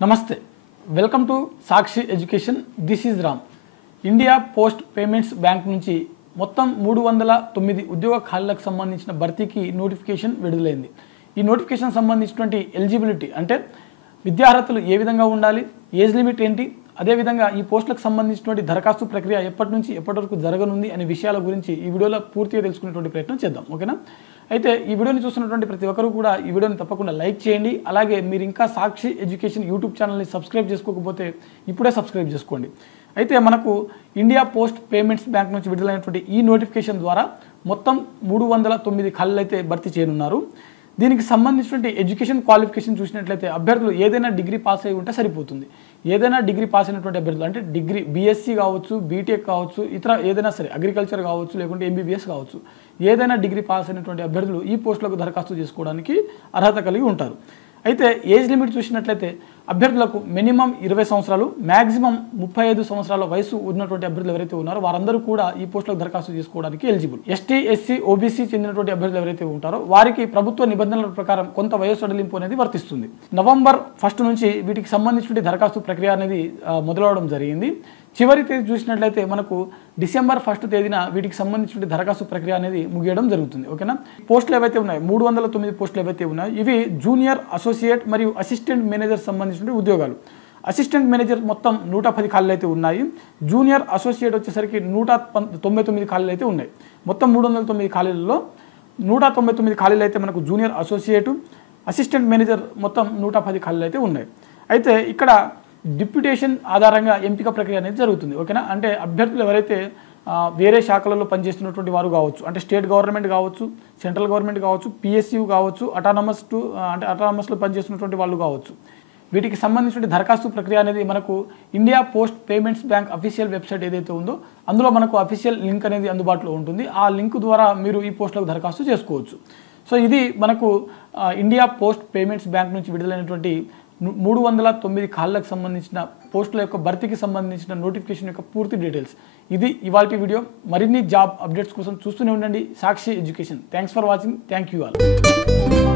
నమస్తే welcome to Sakshi education this is Ram India post payments bank నుంచి మొత్తం 309 ఉద్యోగ ఖాళీలకు సంబంధించిన భర్తీకి నోటిఫికేషన్ విడుదలైంది। ఈ నోటిఫికేషన్ సంబంధించినటువంటి ఎలిజిబిలిటీ అంటే విద్యార్హతలు ఏ విధంగా ఉండాలి, ఏజ్ లిమిట్ ఏంటి, అదే విధంగా ఈ పోస్టులకు సంబంధించినటువంటి దరఖాస్తు ప్రక్రియ ఎప్పటి నుంచి ఎప్పటి వరకు జరగనుంది అనే విషయాల గురించి ఈ వీడియోలో పూర్తిగా తెలుసుకునేటువంటి ప్రయత్నం చేద్దాం। ఓకేనా? అయితే ఈ వీడియోని చూస్తున్నటువంటి ప్రతి ఒక్కరు కూడా ఈ వీడియోని తప్పకుండా లైక్ చేయండి। అలాగే మీరు ఇంకా సాక్షి ఎడ్యుకేషన్ యూట్యూబ్ ఛానల్ని సబ్స్క్రైబ్ చేసుకోకపోతే ఇప్పుడే సబ్స్క్రైబ్ చేసుకోండి। అయితే మనకు ఇండియా పోస్ట్ పేమెంట్స్ బ్యాంక్ నుంచి విడుదలైనటువంటి ఈ నోటిఫికేషన్ ద్వారా మొత్తం 309 ఖాళీలు అయితే భర్తీ చేయనున్నారు। దీనికి సంబంధించినటువంటి ఎడ్యుకేషన్ క్వాలిఫికేషన్ చూసినట్లయితే అభ్యర్థులు ఏదైనా డిగ్రీ పాస్ అయి ఉంటే సరిపోతుంది। ఏదైనా డిగ్రీ పాస్ అయినటువంటి అభ్యర్థులు అంటే డిగ్రీ బీఎస్సీ కావచ్చు, బీటెక్ కావచ్చు, ఇతర ఏదైనా సరే అగ్రికల్చర్ కావచ్చు, లేకుంటే ఎంబీబీఎస్ కావచ్చు, ఏదైనా డిగ్రీ పాస్ అయినటువంటి అభ్యర్థులు ఈ పోస్టులకు దరఖాస్తు చేసుకోవడానికి అర్హత కలిగి ఉంటారు। అయితే ఏజ్ లిమిట్ చూసినట్లయితే అభ్యర్థులకు మినిమం 20 సంవత్సరాలు, మ్యాక్సిమం 35 సంవత్సరాల వయసు ఉన్నటువంటి అభ్యర్థులు ఎవరైతే ఉన్నారో వారందరూ కూడా ఈ పోస్టులకు దరఖాస్తు చేసుకోవడానికి ఎలిజిబుల్। ఎస్టీ, ఎస్సీ, ఓబీసీ చెందినటువంటి అభ్యర్థులు ఎవరైతే ఉంటారో వారికి ప్రభుత్వ నిబంధనల ప్రకారం కొంత వయసు సడలింపు అనేది వర్తిస్తుంది। నవంబర్ 1 నుంచి వీటికి సంబంధించిన దరఖాస్తు ప్రక్రియ అనేది మొదలవడం జరిగింది। చివరి తేదీ చూసినట్లయితే మనకు డిసెంబర్ 1 తేదీన వీటికి సంబంధించిన దరఖాస్తు ప్రక్రియ అనేది ముగియడం జరుగుతుంది। ఓకేనా? పోస్టులు ఏవైతే ఉన్నాయో 309 పోస్టులు ఏవైతే ఉన్నాయో ఇవి జూనియర్, అసోసియేట్ మరియు అసిస్టెంట్ మేనేజర్ సంబంధించిన ఉద్యోగాలు। అసిస్టెంట్ మేనేజర్ మొత్తం 110 ఖాళీలు అయితే ఉన్నాయి। జూనియర్, అసోసియేట్ వచ్చేసరికి 199 ఖాళీలు అయితే ఉన్నాయి। మొత్తం 309 ఖాళీలలో 199 ఖాళీలు అయితే మనకు జూనియర్, అసోసియేట్, అసిస్టెంట్ మేనేజర్ మొత్తం 110 ఖాళీలు అయితే ఉన్నాయి। అయితే ఇక్కడ డిప్యూటేషన్ ఆధారంగా ఎంపిక ప్రక్రియ అనేది జరుగుతుంది। ఓకేనా? అంటే అభ్యర్థులు ఎవరైతే వేరే శాఖలలో పనిచేస్తున్నటువంటి వారు కావచ్చు, అంటే స్టేట్ గవర్నమెంట్ కావచ్చు, సెంట్రల్ గవర్నమెంట్ కావచ్చు, పిఎస్యూ కావచ్చు, అటానమస్లో పనిచేస్తున్నటువంటి వాళ్ళు కావచ్చు, వీటికి సంబంధించిన దరఖాస్తు ప్రక్రియ అనేది మనకు India post payments bank official website ఏదైతే ఉందో అందులో మనకు అఫీషియల్ లింక్ అనేది అందుబాటులో ఉంటుంది। ఆ లింక్ ద్వారా మీరు ఈ పోస్టులకు దరఖాస్తు చేసుకోవచ్చు। సో ఇది మనకు ఇండియా పోస్ట్ పేమెంట్స్ బ్యాంక్ నుంచి విడుదలైనటువంటి 309 ఖాళీలకు సంబంధించిన పోస్టుల యొక్క భర్తీకి సంబంధించిన నోటిఫికేషన్ యొక్క పూర్తి డీటెయిల్స్। ఇది ఇవాల్టి వీడియో। మరిన్ని జాబ్ అప్డేట్స్ కోసం చూస్తూనే ఉండండి Sakshi education. Thanks for watching. Thank you all.